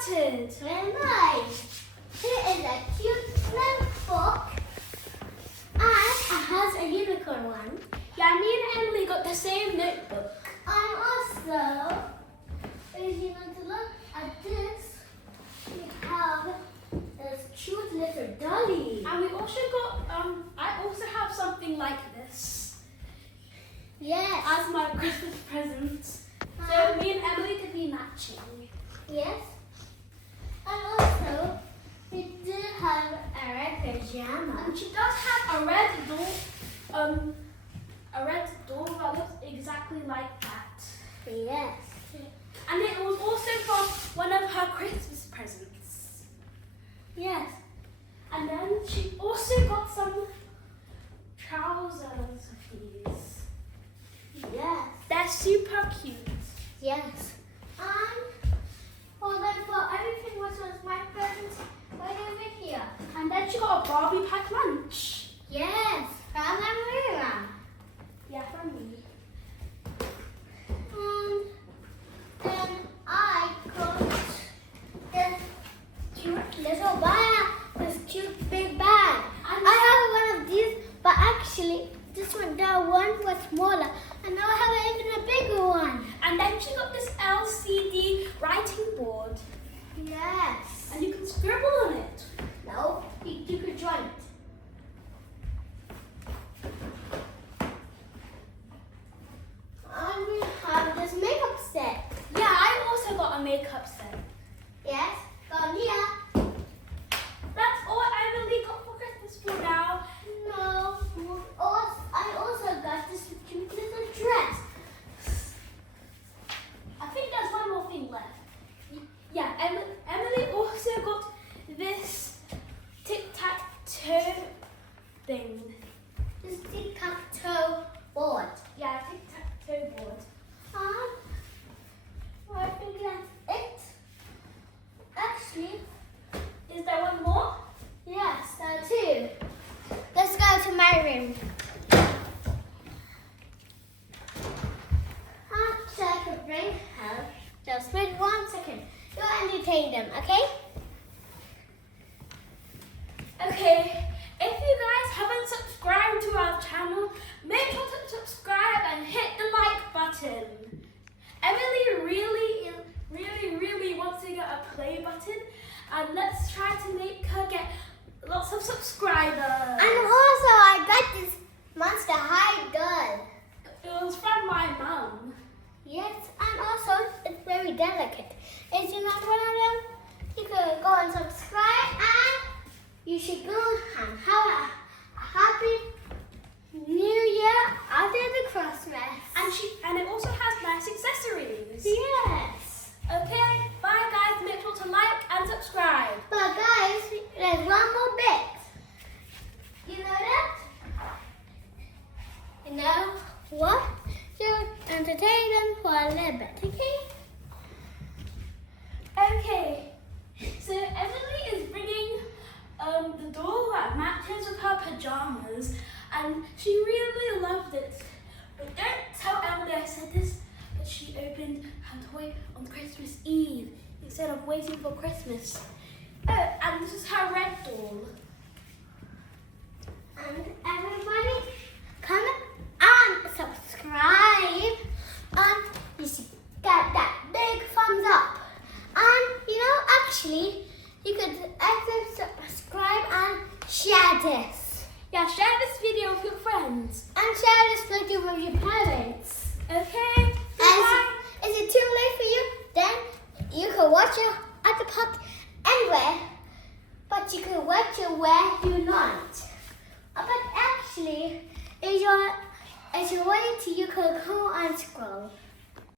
started. Very nice. Here is a cute notebook. And it has a unicorn one. Yeah, me and Emily got the same notebook. And also, if you want to look at this, we have this cute little dolly. And we also got, I also have something like this Yes. as my Christmas present. So me and Emily could be matching. Yes. And also, we do have a red pajama. And she does have a red door that looks exactly like that. Yes. And it was also from one of her Christmas presents. Yes. And then she also got some trousers of these. Yes. They're super cute. Yes. And hold on for everything which was my present right over here. And then she got a Barbie pack lunch. Yes. From Maria. Yeah, from me. Then I got this cute little bag, this cute big bag. I have one of these, but actually this one, that one was smaller, and now I have even a bigger one. And then she got this LCD writing board. Yes. And you can scribble on it. No, you could join it. And we have this makeup set. Yeah, I also got a makeup set. Yes, from here. That's all Emily got for Christmas for now. No, I also got this cute little dress. I think there's one more thing left. Yeah, Emily also got this tic-tac-toe thing. This tic-tac-toe board. Yeah, tic-tac-toe board. I think that's it. Actually, Is there one more? yes, there are two. Let's go to my room. So I could bring her. Just wait 1 second. You entertain them, okay? Okay, if you guys haven't subscribed to our channel, make sure to subscribe and hit the like button. Emily really wants to get a play button, and let's try to make her get lots of subscribers. And also, I got this Monster High doll. It was from my mum. Yes, and also it's very delicate. If you're not one of them, you can go and subscribe, and you should go and have a happy New Year after the Christmas. And it also has nice accessories. Yes. Okay, bye guys. Make sure to like and subscribe. But guys, there's one more bit. You know that? You know what? You entertain them for a little bit, okay? Okay, so Emily is bringing the doll that matches with her pajamas, and she really loved it. But don't tell Emily I said this, but she opened her toy on Christmas Eve instead of waiting for Christmas. Oh, and this is her red doll. And everybody, comment and subscribe. And you should get that big thumbs up. And you know, actually, you could also subscribe and share this. Yeah, share this video with your friends. And share this video with your parents. Okay, bye. Is it too late for you? Then you can watch it at the park anywhere. But you can watch it where you want. But actually, if you're waiting, you can go and scroll.